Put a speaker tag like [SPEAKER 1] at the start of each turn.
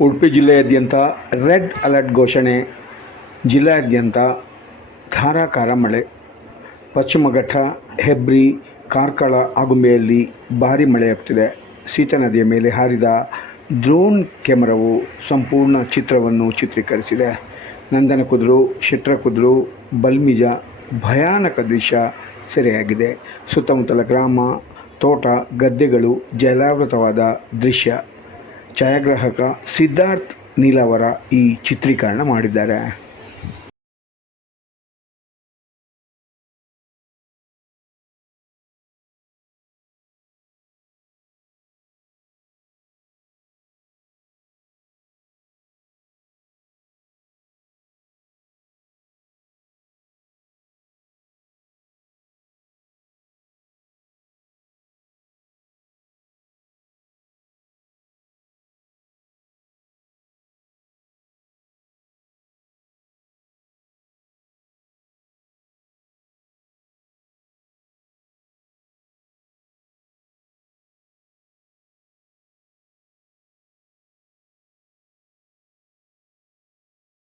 [SPEAKER 1] ಉಡುಪಿ ಜಿಲ್ಲೆಯಾದ್ಯಂತ red alert ಘೋಷಣೆ, ಜಿಲ್ಲೆಯಾದ್ಯಂತ ಧಾರಾಕಾರ ಮಳೆ. ಪಶ್ಚಿಮ ಘಟ್ಟ, ಹೆಬ್ರಿ, ಕಾರ್ಕಳ, ಆಗುಂಬೆಯಲ್ಲಿ ಭಾರಿ ಮಳೆಯಾಗ್ತಿದೆ. ಸೀತಾ ನದಿಯ ಮೇಲೆ ಹಾರಿದ ಡ್ರೋನ್ ಕ್ಯಾಮರಾವು ಸಂಪೂರ್ಣ ಚಿತ್ರವನ್ನು ಚಿತ್ರೀಕರಿಸಿದೆ. ನಂದನ ಕುದುರು ಶಿಟ್ರ ಕುದುರು ಬಲ್ಮಿಜ, ಭಯಾನಕ ದೃಶ್ಯ ಸೆರೆಯಾಗಿದೆ. ಸುತ್ತಮುತ್ತಲ ಗ್ರಾಮ, ತೋಟ, ಗದ್ದೆಗಳು ಜಲಾವೃತವಾದ ದೃಶ್ಯ. ಛಾಯಾಗ್ರಾಹಕ ಸಿದ್ಧಾರ್ಥ್ ನೀಲವರ ಈ ಚಿತ್ರೀಕರಣ ಮಾಡಿದ್ದಾರೆ.